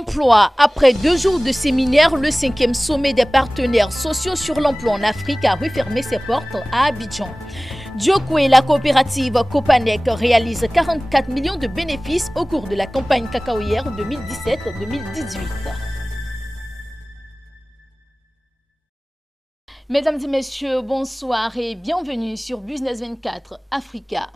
Emploi. Après 2 jours de séminaire, le 5e sommet des partenaires sociaux sur l'emploi en Afrique a refermé ses portes à Abidjan. Diokou et la coopérative Copanec réalisent 44 millions de bénéfices au cours de la campagne cacaoyère 2017-2018. Mesdames et messieurs, bonsoir et bienvenue sur Business 24 Africa.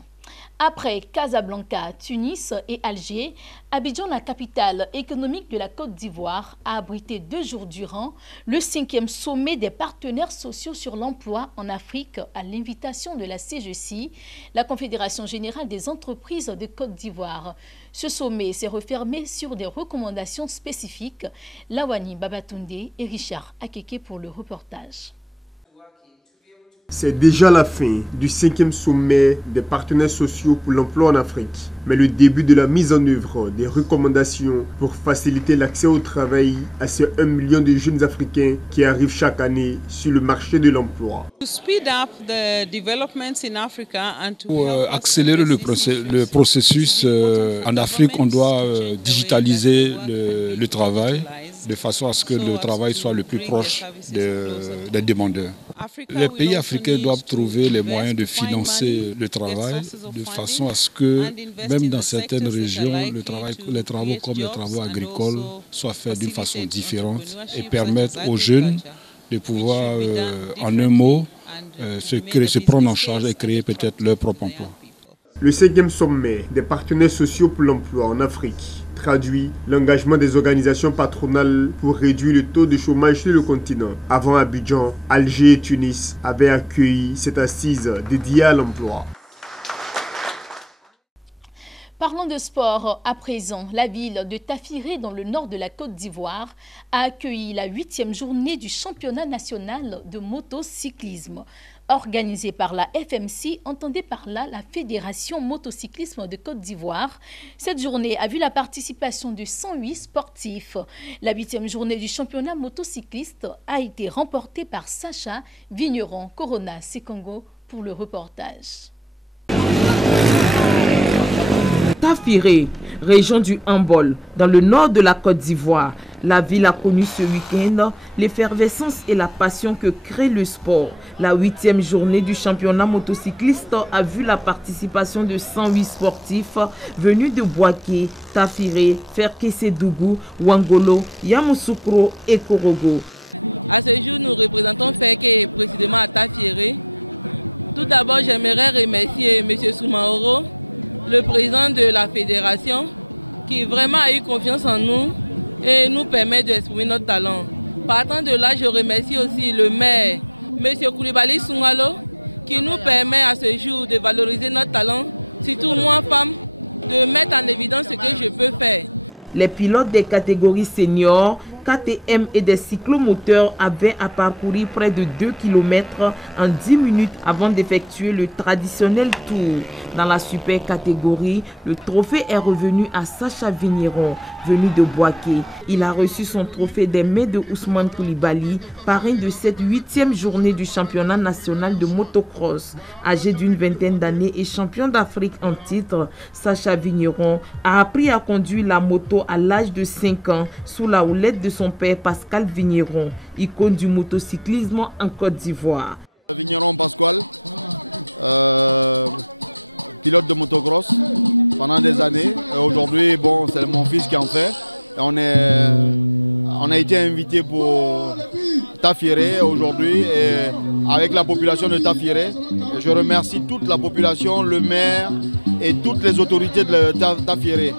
Après Casablanca, Tunis et Alger, Abidjan, la capitale économique de la Côte d'Ivoire, a abrité 2 jours durant le 5e sommet des partenaires sociaux sur l'emploi en Afrique à l'invitation de la CGC, la Confédération générale des entreprises de Côte d'Ivoire. Ce sommet s'est refermé sur des recommandations spécifiques. Lawani Babatunde et Richard Akeke pour le reportage. C'est déjà la fin du 5e sommet des partenaires sociaux pour l'emploi en Afrique, mais le début de la mise en œuvre des recommandations pour faciliter l'accès au travail à ces 1 million de jeunes Africains qui arrivent chaque année sur le marché de l'emploi. Pour accélérer le processus en Afrique, on doit digitaliser le travail de façon à ce que le travail soit le plus proche des demandeurs. Les pays africains doivent trouver les moyens de financer le travail de façon à ce que, même dans certaines régions, les travaux comme les travaux agricoles soient faits d'une façon différente et permettent aux jeunes de pouvoir, en un mot, se prendre en charge et créer peut-être leur propre emploi. Le 5e sommet des partenaires sociaux pour l'emploi en Afrique traduit l'engagement des organisations patronales pour réduire le taux de chômage sur le continent. Avant Abidjan, Alger et Tunis avaient accueilli cette assise dédiée à l'emploi. Parlons de sport à présent. La ville de Tafiré, dans le nord de la Côte d'Ivoire, a accueilli la 8e journée du championnat national de motocyclisme. Organisée par la FMC, entendez par là la Fédération motocyclisme de Côte d'Ivoire. Cette journée a vu la participation de 108 sportifs. La 8e journée du championnat motocycliste a été remportée par Sacha Vigneron, Corona Sekongo pour le reportage. Tafiré, région du Hambol, dans le nord de la Côte d'Ivoire. La ville a connu ce week-end l'effervescence et la passion que crée le sport. La 8e journée du championnat motocycliste a vu la participation de 108 sportifs venus de Boaké, Tafiré, Ferkessédougou, Ouangolo, Yamoussoukro et Korogo. À ce jour, nous représentons Ferké précisément à Tafiré. Tout d'abord, j'aimerais remercier M. Soumaoro, le président de la fédération, qui vraiment a eu confiance en nous et nous permet d'exprimer notre talent. Partant de là, je remercie aussi le maire, M. Koulibaly Soungalo, qui nous permet à ce jour de valoriser notre talent, surtout moi, femme, de mettre en évidence ce que je peux faire. Les pilotes des catégories seniors, KTM et des cyclomoteurs avaient à parcourir près de 2 km en 10 minutes avant d'effectuer le traditionnel tour. Dans la super catégorie, le trophée est revenu à Sacha Vigneron, venu de Boaké. Il a reçu son trophée des mains de Ousmane Koulibaly, parrain de cette 8e journée du championnat national de motocross. Âgé d'une vingtaine d'années et champion d'Afrique en titre, Sacha Vigneron a appris à conduire la moto à l'âge de 5 ans sous la houlette de son père Pascal Vigneron, icône du motocyclisme en Côte d'Ivoire. Vigneron Pascal, pilote de motocross pendant des années. Aujourd'hui, bon, c'est mon fils qui en fait. Et on a été invité pour Tafiré aujourd'hui et avec la population de Tafiré. Je remercie toute la population, le maire et toutes les autorités de Tafiré.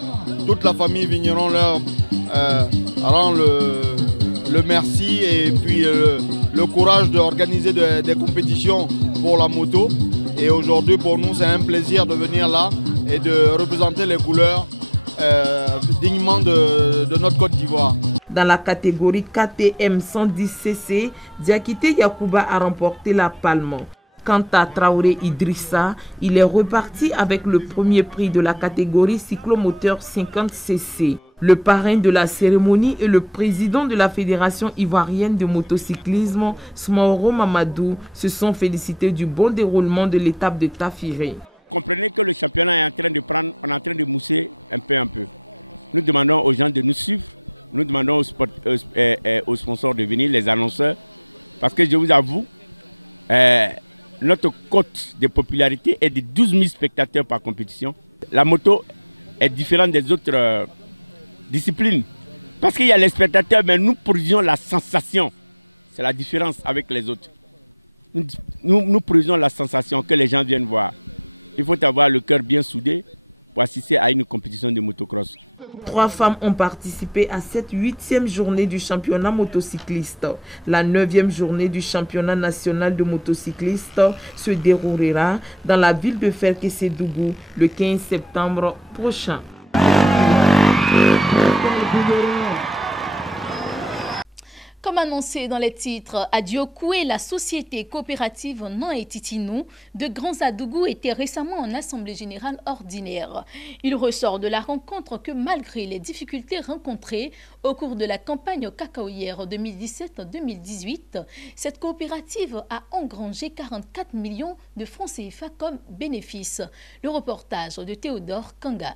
Toute la famille Vigneron leur rend le merci et puis le courage d'organiser des compétitions pour la moto. Et aujourd'hui, pour nous, c'est un plaisir de venir là et de représenter les couleurs dignement de notre Côte d'Ivoire. Dans la catégorie KTM 110cc, Diakité Yakouba a remporté la palme. Quant à Traoré Idrissa, il est reparti avec le premier prix de la catégorie cyclomoteur 50cc. Le parrain de la cérémonie et le président de la Fédération ivoirienne de motocyclisme, Smaoro Mamadou, se sont félicités du bon déroulement de l'étape de Tafiré. Comprenez que le championnat est en train de mousser un peu. Nous demandons aux gens de nous suivre. Nous demandons aux sponsors de venir, les annonceurs, parce que je vous avoue, notre cote de popularité est de 12 000 spectateurs par compétition. La moto est différente des autres disciplines. Parce qu'il y a les spectateurs, mais nous produisons la sensation. C'est la différence avec les autres. Nous produisons la sensation que les gens viennent voir. Il faut avoir le cœur bien soudé pour assister à une compétition de motocross. 3 femmes ont participé à cette 8e journée du championnat motocycliste. La 9e journée du championnat national de motocyclistes se déroulera dans la ville de Ferkessédougou le 15 septembre prochain. Comme annoncé dans les titres, à Diokoué, la société coopérative Nan et Titinou de Grand-Zadougou était récemment en assemblée générale ordinaire. Il ressort de la rencontre que malgré les difficultés rencontrées au cours de la campagne cacaoyère 2017-2018, cette coopérative a engrangé 44 millions de francs CFA comme bénéfice. Le reportage de Théodore Kanga.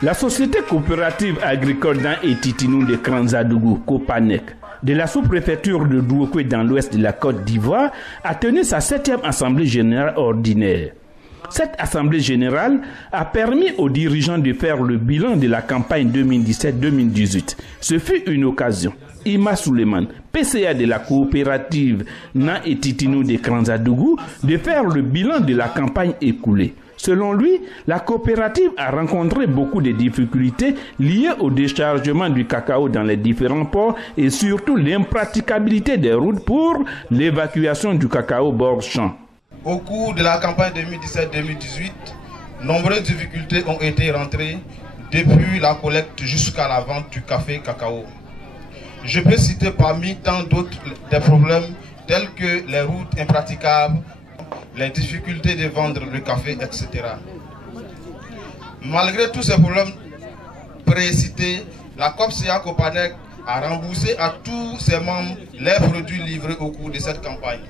La société coopérative agricole Nan et Titinou de Grand-Zadougou, Copanec, de la sous-préfecture de Douokoué dans l'ouest de la Côte d'Ivoire, a tenu sa 7e assemblée générale ordinaire. Cette assemblée générale a permis aux dirigeants de faire le bilan de la campagne 2017-2018. Ce fut une occasion. Ima Suleiman, PCA de la coopérative Nan et Titinou de Grand-Zadougou, de faire le bilan de la campagne écoulée. Selon lui, la coopérative a rencontré beaucoup de difficultés liées au déchargement du cacao dans les différents ports et surtout l'impraticabilité des routes pour l'évacuation du cacao bord champ. Au cours de la campagne 2017-2018, nombreuses difficultés ont été rentrées depuis la collecte jusqu'à la vente du café cacao. Je peux citer parmi tant d'autres des problèmes tels que les routes impraticables, les difficultés de vendre le café, etc. Malgré tous ces problèmes précités, la COPCA Copanec a remboursé à tous ses membres les produits livrés au cours de cette campagne.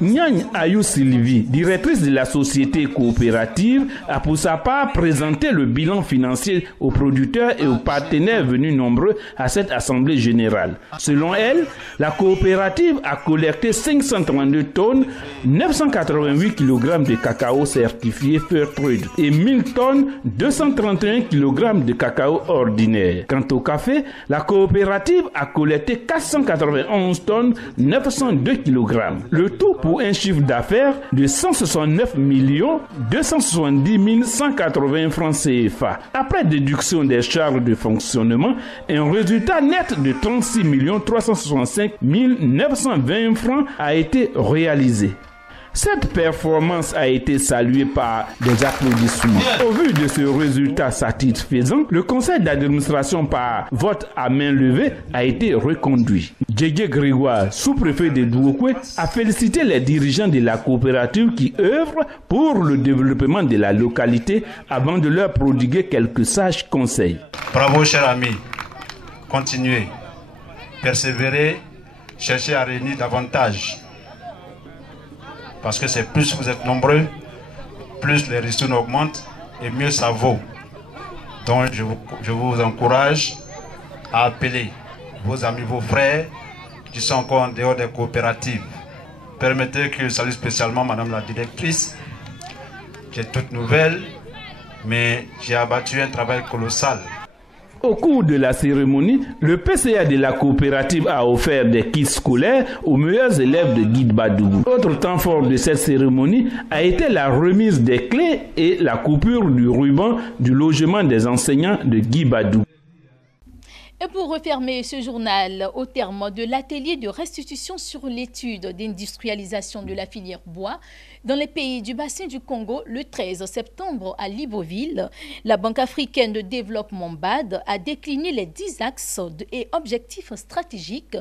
Nyagne Ayou Sylvie, directrice de la société coopérative, a pour sa part présenté le bilan financier aux producteurs et aux partenaires venus nombreux à cette assemblée générale. Selon elle, la coopérative a collecté 532 tonnes, 988 kg de cacao certifié Fairtrade et 1000 tonnes, 231 kg de cacao ordinaire. Quant au café, la coopérative a collecté 491 tonnes, 902 kg. Le tout pour un chiffre d'affaires de 169 270 180 francs CFA. Après déduction des charges de fonctionnement, un résultat net de 36 365 920 francs a été réalisé. Cette performance a été saluée par des applaudissements. Au vu de ce résultat satisfaisant, le conseil d'administration par vote à main levée a été reconduit. Djégué Grégoire, sous-préfet de Douokoué, a félicité les dirigeants de la coopérative qui œuvrent pour le développement de la localité avant de leur prodiguer quelques sages conseils. Bravo, chers amis. Continuez. Persévérez. Cherchez à réunir davantage. Parce que c'est plus vous êtes nombreux, plus les ristournes augmentent et mieux ça vaut. Donc je vous encourage à appeler vos amis, vos frères qui sont encore en dehors des coopératives. Permettez que je salue spécialement Madame la directrice, qui est toute nouvelle, mais j'ai abattu un travail colossal. Au cours de la cérémonie, le PCA de la coopérative a offert des kits scolaires aux meilleurs élèves de Guibadougou. Autre temps fort de cette cérémonie a été la remise des clés et la coupure du ruban du logement des enseignants de Guibadougou. Et pour refermer ce journal, au terme de l'atelier de restitution sur l'étude d'industrialisation de la filière bois dans les pays du bassin du Congo, le 13 septembre à Libreville, la Banque africaine de développement BAD a décliné les 10 axes et objectifs stratégiques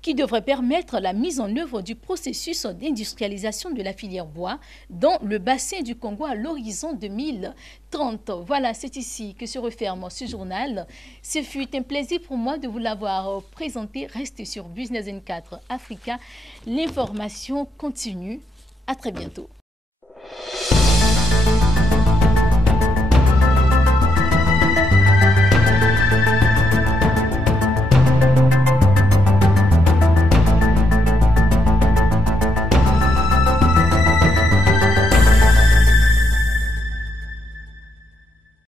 qui devraient permettre la mise en œuvre du processus d'industrialisation de la filière bois dans le bassin du Congo à l'horizon 2030. Voilà, c'est ici que se referme ce journal. Ce fut un plaisir pour moi de vous l'avoir présenté. Restez sur Business 24 Africa. L'information continue. À très bientôt.